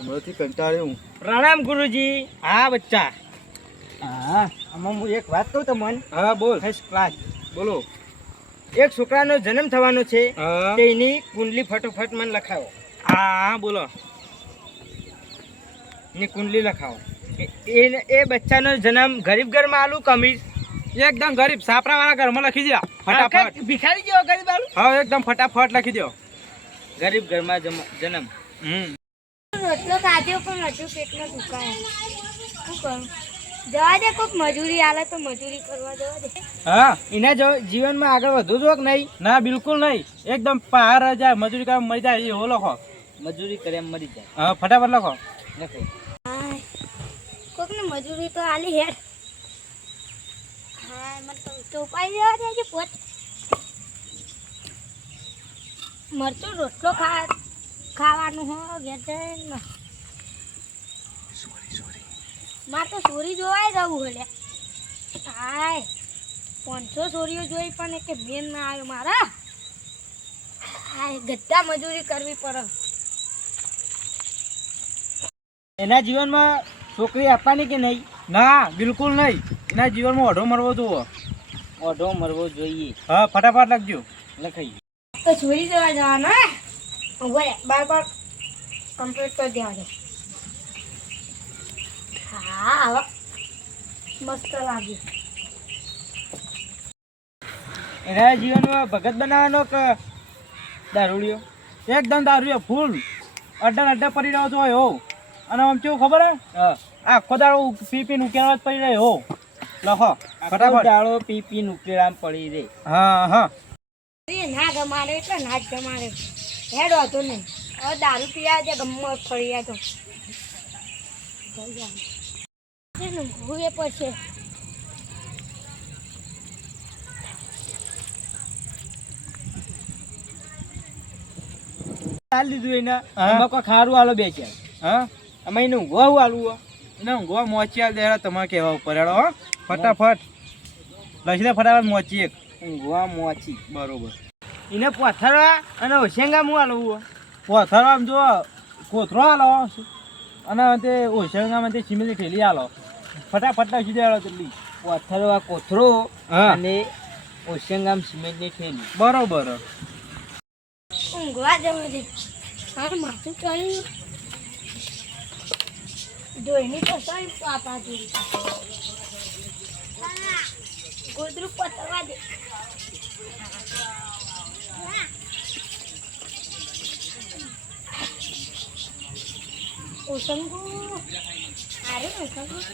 હમણાંથી કંટાળ્યો હું. પ્રણામ ગુરુજી. હા બચ્ચા. હા આમાં હું એક વાત કહું તમને? હા બોલ. ફર્સ્ટ ક્લાસ બોલો. એક છોકરાનો જન્મ થવાનો છે. હા. તેની કુંડલી ફટોફટ મને લખાવો. હા હા બોલો. ની કુંડલી લખાવો. એ- એ બચ્ચાનો જન્મ ગરીબ ઘરમાં આલું કમીશ એકદમ ગરીબ સાપરા વાળા ઘરમાં લખી દો ફટાફટ. ભિખારી જેવો ગરીબ આલું? હા એકદમ ફટાફટ લખી દો ગરીબ ઘરમાં જન્મ. હમ. રોટલો ખાધો પણ હજુ પેટમાં દુખાય શું કરું? જવા દે કોઈક મજૂરી આલે તો મજૂરી કરવા જવા દે. હા એના જો જીવનમાં આગળ વધુ જો કે નહીં. ના બિલકુલ નહીં. એકદમ પાર જાય મજૂરી કામ મરી જાય એવો લખો મજૂરી કરે એમ મરી જાય. હા ફટાફટ લખો. લખો. કોકને મજૂરી તો આલી હેડ. હા મને તો ઉપાય દેવા દેજે પોત. મરચું રોટલો ખા ખાવાનું હો ગેટન સોરી સોરી મારે તો સોરી જોવાય જવું હલે હાય પાંચસો સોરીઓ જોઈ પણ એક મેન ના આવ્યો મારા. હાય ગદ્દા મજૂરી કરવી પડે. એના જીવનમાં છોકરી આપવાની કે નહીં? ના બિલકુલ નહીં. એના જીવનમાં ઓઢો મરવો જોવો ઓઢો મરવો જોઈએ. હા ફટાફટ લખજો. લખાઈ તો છોરી જવા જવાનો હે બાર બાર કમ્પ્લીટ કરી દેવા દે હા મસ્ત લાગ્યું એના જીવનમાં ભગત બનાવવાનો કે દારૂડિયો? એકદમ દારૂડિયો ફૂલ. અડ્ડા અડ્ડા પડી રહ્યો છો હો. અને આમ કેવું ખબર હે? આખો દાડો પી પીને ઉકેલવા જ પડી રહ્યો હો. લખો ફટાફટ. દાડો પી પી ઉકેલા પડી રે હા હા. ના ગમાડે એટલે ના જ ગમાડે. હેડ હતો નહીં. હવે દારૂ પીયા છે ગમત ફરી તો. હું એ પછી ચાલ દીધું એના. કોઈ ખારું આલો બે ચાર. હા? અમે એને ઊંઘવા આલું હો. એને ઊંઘવા મોચિયા દેરા તમારે કહેવા ઉપર હેડો હો. ફટાફટ. લસી દે ફટાફટ મોચી એક. ઊંઘવા મોચી. બરોબર. એને પથરવા અને હોશિયાંગા હું આલું પથરવા આમ જો કોથરો હાલો અને તે ઓશંગામાં તે સિમેલી ઠેલી હાલો. ફટાફટ લખી દે હેડો જલ્દી પથ્થરવા કોથરો અને હોશિયાંગામ સિમેન્ટની થેલી. બરોબર. ઊંઘવા જવા દે હા માથું ચડ્યું જોઈને તો સારી પાપા જોઈ ગોદરું પતવા દે. અરે આપણે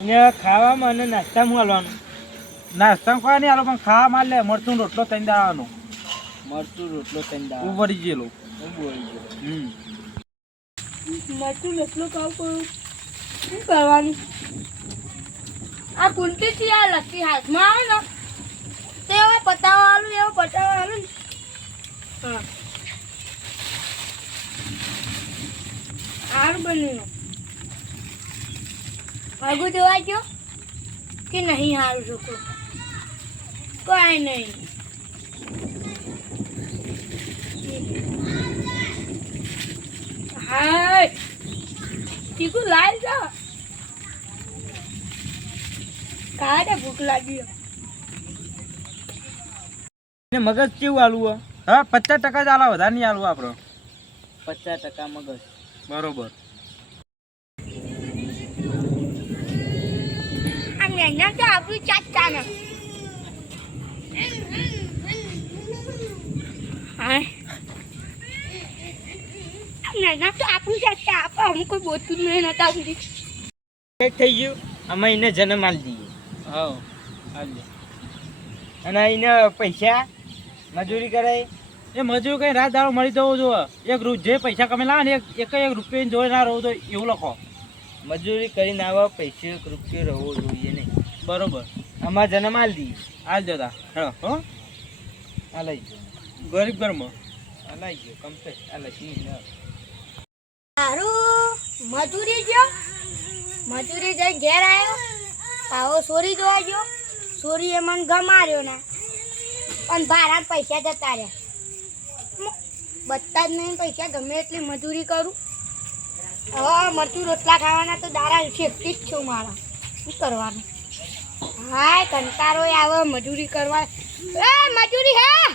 એને ખાવામાં અને નાસ્તામાં હાલવાનું? નાસ્તા ખાવા નહીં હાલો પણ ખાવા માર લે મરચું રોટલો તઈ દાવાનો મરચું રોટલો કંદા ઉભરી ગયેલો. હું ગયેલો. હમ. મરચું રોટલો ખાવ પડું શું કરવાનું આ કુંતીથી આ લકી હાથમાં આવે ને તે હવે પતાવવાનું એવું પતાવવાનું. હા. સારું બન્યું. આગું જોવા ગયો કે નહીં હારું છોકરું કોઈ નહીં. ચીકુ લાલ જા. કાડે ભૂખ લાગી ને મગજ કેવું આલું હા? પચાસ ટકા જ આલા વધારે નહીં આલું આપણો. પચાસ ટકા મગજ. બરોબર. આ મહેનત આપણું ચાચા ને હાય આ તો આપણું આપો કોઈ જ નહીં નતા સુધી એક થઈ ગયું. અમે એને જન્મ આલી દઈએ. હા હાલજો અને એને પૈસા મજૂરી કરે એ મજૂર કઈ રાત દાડો મળી જવું જોઈએ એક રૂ જે પૈસા કમેલા ને એક એક એક રૂપિયા જોઈ ના રહો તો એવું લખો. મજૂરી કરીને આવા પૈસે એક રૂપિયો રહેવો જોઈએ નહીં. બરોબર. અમારે જન્મ આલી દઈએ. હાલ જતા. હેડો હો. આ લઈ ગયો. ગરીબ ઘરમાં. આ લઈ ગયો. કમ્પ્લેટ. આ લઈ મજૂરી જો મજૂરી જઈ ઘેર આવ્યો આવો સોરી જોવા ગયો. સોરીએ મને ગમાર્યો ને. પણ ભાડા પૈસા જતા રહ્યા. બધા જ નહીં પૈસા, ગમે એટલી મજૂરી કરું. હવે મરચું રોટલા ખાવાના તો દારા શેકતી જ છું મારા. શું કરવાનું? હાય કંટારો આવે મજૂરી કરવા. એ, મજૂરી હે!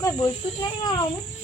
કોઈ બોલતું જ નહીં હું.